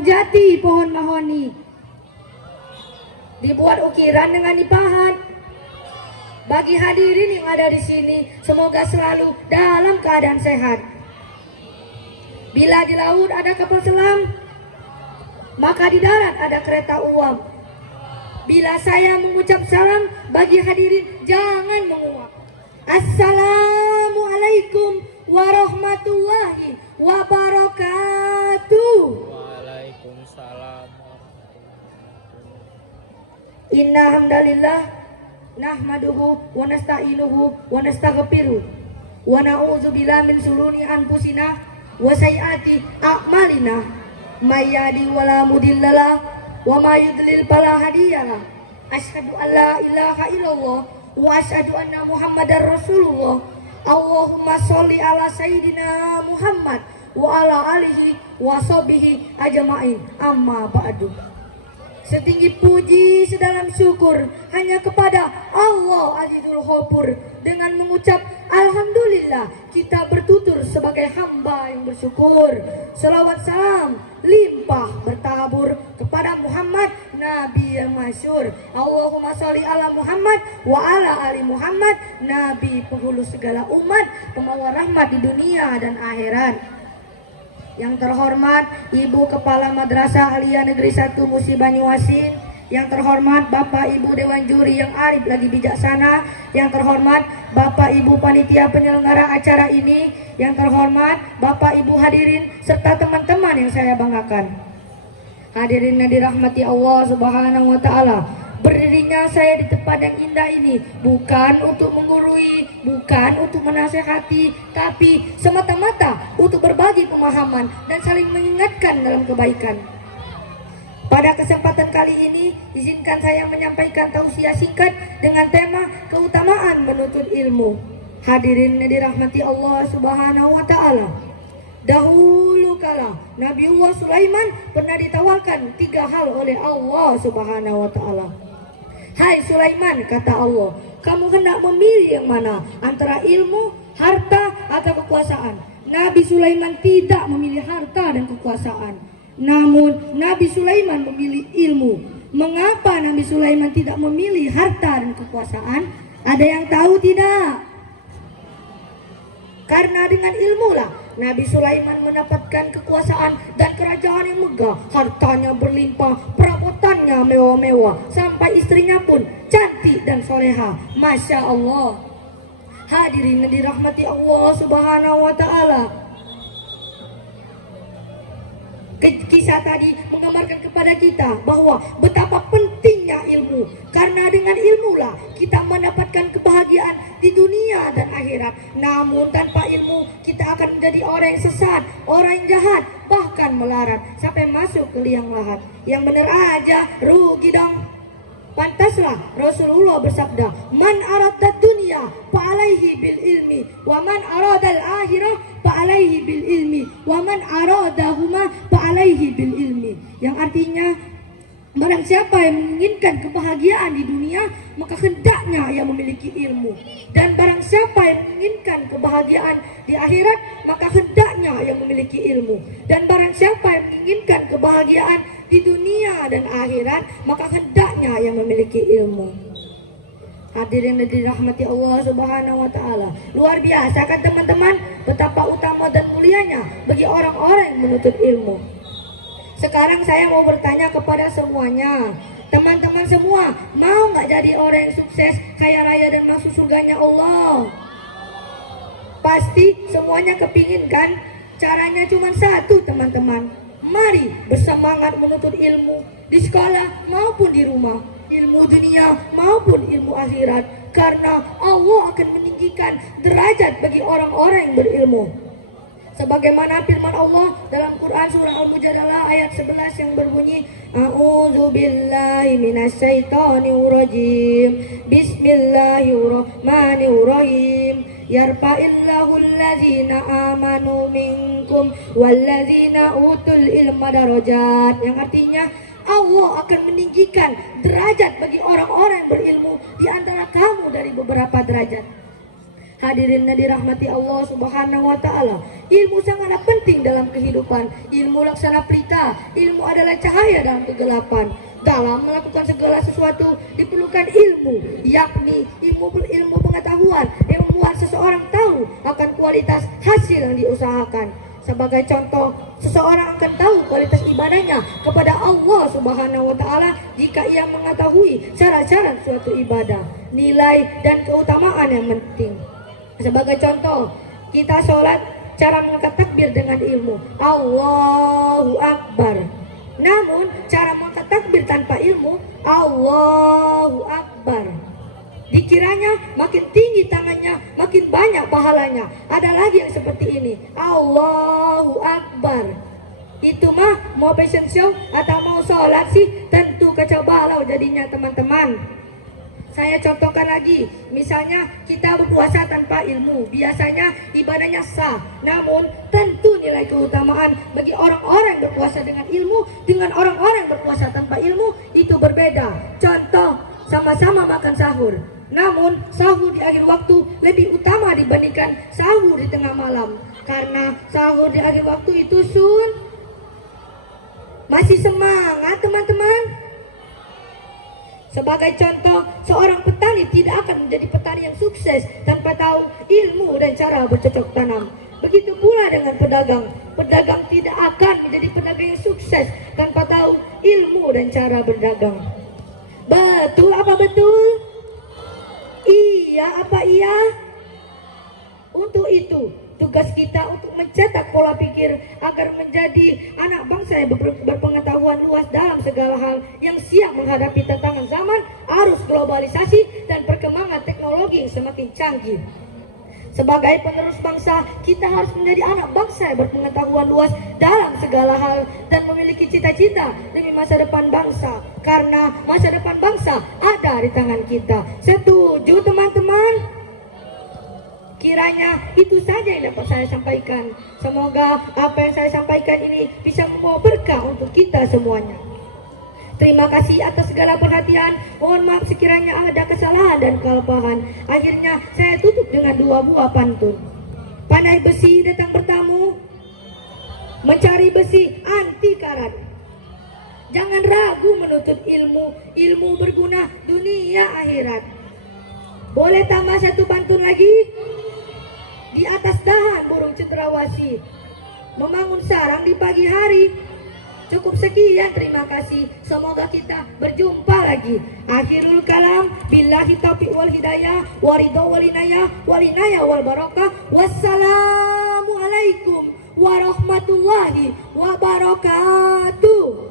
Jati pohon mahoni dibuat ukiran dengan nipahat. Bagi hadirin yang ada di sini, semoga selalu dalam keadaan sehat. Bila di laut ada kapal selam, maka di darat ada kereta uap. Bila saya mengucap salam, bagi hadirin jangan menguap. Assalamualaikum warahmatullahi wabarakatuh. Waalaikumsalam. Inna hamdalillah nahmaduhu wa nasta'inuhu wa nastaghfiruh wa na'udzu billahi min syururi anfusina wa sayyiati a'malina may yahdihillahu fala mudhillalah wa may yudlil fala hadiyalah. Asyhadu an la ilaha illallah wa asyhadu anna muhammadar rasulullah. Allahumma sholli ala sayyidina Muhammad wa ala alihi wa sahbihi ajma'in. Amma ba'du. Setinggi puji, sedalam syukur hanya kepada Allah Azizul Ghafur. Dengan mengucap Alhamdulillah, kita bertutur sebagai hamba yang bersyukur. Salawat salam limpah bertabur kepada Muhammad, Nabi yang masyhur. Allahumma sholli ala Muhammad wa ala ali Muhammad, Nabi penghulu segala umat, pembawa rahmat di dunia dan akhirat. Yang terhormat Ibu Kepala Madrasah Aliyah Negeri 1 Musi Banyuasin, yang terhormat Bapak Ibu Dewan Juri yang arif lagi bijaksana, yang terhormat Bapak Ibu Panitia penyelenggara acara ini, yang terhormat Bapak Ibu hadirin serta teman-teman yang saya banggakan. Hadirin yang dirahmati Allah Subhanahu wa taala. Berdirinya saya di tempat yang indah ini bukan untuk menggurui, bukan untuk menasehati, tapi semata-mata untuk berbagi pemahaman dan saling mengingatkan dalam kebaikan. Pada kesempatan kali ini, izinkan saya menyampaikan tausiah singkat dengan tema keutamaan menuntut ilmu. Hadirin yang dirahmati Allah Subhanahu wa taala. Dahulu kala Nabiullah Sulaiman pernah ditawarkan 3 hal oleh Allah Subhanahu wa taala. Hai Sulaiman, kata Allah, kamu hendak memilih yang mana, antara ilmu, harta, atau kekuasaan? Nabi Sulaiman tidak memilih harta dan kekuasaan, namun Nabi Sulaiman memilih ilmu. Mengapa Nabi Sulaiman tidak memilih harta dan kekuasaan? Ada yang tahu tidak? Karena dengan ilmu lah Nabi Sulaiman mendapatkan kekuasaan dan kerajaan yang megah, hartanya berlimpah, perabotannya mewah-mewah, sampai istrinya pun cantik dan soleha. Masya Allah. Hadirin yang dirahmati Allah Subhanahu wa taala. Kisah tadi menggambarkan kepada kita bahwa betapa pentingnya ilmu, karena dengan ilmulah kita mendapatkan kebahagiaan di dunia dan akhirat. Namun tanpa ilmu kita akan menjadi orang yang sesat, orang yang jahat, bahkan melarat sampai masuk ke liang lahat. Yang benar aja rugi dong. Pantaslah Rasulullah bersabda, man arada dunia fa'alaihi bil ilmi wa man arada al akhirah fa'alaihi bil ilmi wa man aradahuma fa'alaihi bil ilmi. Yang artinya, barang siapa yang menginginkan kebahagiaan di dunia, maka hendaknya ia memiliki ilmu. Dan barang siapa yang menginginkan kebahagiaan di akhirat, maka hendaknya ia memiliki ilmu. Dan barang siapa yang menginginkan kebahagiaan di dunia dan akhirat, maka hendaknya yang memiliki ilmu. Hadirin yang dirahmati Allah Subhanahu wa taala. Luar biasa kan teman-teman, betapa utama dan mulianya bagi orang-orang yang menuntut ilmu. Sekarang saya mau bertanya kepada semuanya. Teman-teman semua, mau nggak jadi orang yang sukses, kaya raya dan masuk surganya Allah? Pasti semuanya kepingin kan? Caranya cuma satu teman-teman. Mari bersemangat menuntut ilmu di sekolah maupun di rumah, ilmu dunia maupun ilmu akhirat, karena Allah akan meninggikan derajat bagi orang-orang yang berilmu. Sebagaimana firman Allah dalam Quran surah Al-Mujadalah ayat 11 yang berbunyi, A'udzubillahi minasyaitonirrajim. Bismillahirrahmanirrahim. Yarfa'illahu allazina amanu minkum wallazina utul ilma darajat. Yang artinya Allah akan meninggikan derajat bagi orang-orang yang berilmu di antara kamu dari beberapa derajat. Hadirin yang dirahmati Allah Subhanahu wa taala, ilmu sangatlah penting dalam kehidupan. Ilmu laksana pelita, ilmu adalah cahaya dalam kegelapan. Dalam melakukan segala sesuatu diperlukan ilmu, yakni ilmu pengetahuan yang membuat seseorang tahu akan kualitas hasil yang diusahakan. Sebagai contoh, seseorang akan tahu kualitas ibadahnya kepada Allah Subhanahu wa taala jika ia mengetahui syarat-syarat suatu ibadah, nilai dan keutamaan yang penting. Sebagai contoh, kita sholat cara mengangkat takbir dengan ilmu Allahu Akbar. Namun cara mengangkat takbir tanpa ilmu Allahu Akbar, dikiranya makin tinggi tangannya makin banyak pahalanya. Ada lagi yang seperti ini, Allahu Akbar. Itu mah mau fashion show atau mau sholat sih? Tentu kacau balau jadinya teman-teman. Saya contohkan lagi, misalnya kita berpuasa tanpa ilmu, biasanya ibadahnya sah, namun tentu nilai keutamaan bagi orang-orang yang berpuasa dengan ilmu dengan orang-orang yang berpuasa tanpa ilmu itu berbeda. Contoh, sama-sama makan sahur, namun sahur di akhir waktu lebih utama dibandingkan sahur di tengah malam, karena sahur di akhir waktu itu masih semangat teman-teman. Sebagai contoh, seorang petani tidak akan menjadi petani yang sukses tanpa tahu ilmu dan cara bercocok tanam. Begitu pula dengan pedagang. Pedagang tidak akan menjadi pedagang yang sukses tanpa tahu ilmu dan cara berdagang. Betul apa betul? Iya apa iya? Untuk itu, tugas kita untuk mencetak pola pikir agar menjadi anak bangsa yang berpengetahuan luas dalam segala hal, yang siap menghadapi tantangan zaman, arus globalisasi dan perkembangan teknologi yang semakin canggih. Sebagai penerus bangsa, kita harus menjadi anak bangsa yang berpengetahuan luas dalam segala hal dan memiliki cita-cita demi masa depan bangsa, karena masa depan bangsa ada di tangan kita. Setuju teman-teman? Kiranya itu saja yang dapat saya sampaikan. Semoga apa yang saya sampaikan ini bisa membawa berkah untuk kita semuanya. Terima kasih atas segala perhatian. Mohon maaf sekiranya ada kesalahan dan kelemahan. Akhirnya saya tutup dengan 2 buah pantun. Pandai besi datang bertamu, mencari besi anti karat. Jangan ragu menuntut ilmu, ilmu berguna dunia akhirat. Boleh tambah 1 pantun lagi? Di atas dahan burung cendrawasih, membangun sarang di pagi hari. Cukup sekian, terima kasih. Semoga kita berjumpa lagi. Akhirul kalam, billahi taufiq wal hidayah, waridho walinayah, walinayah wal barakah. Wassalamualaikum warahmatullahi wabarakatuh.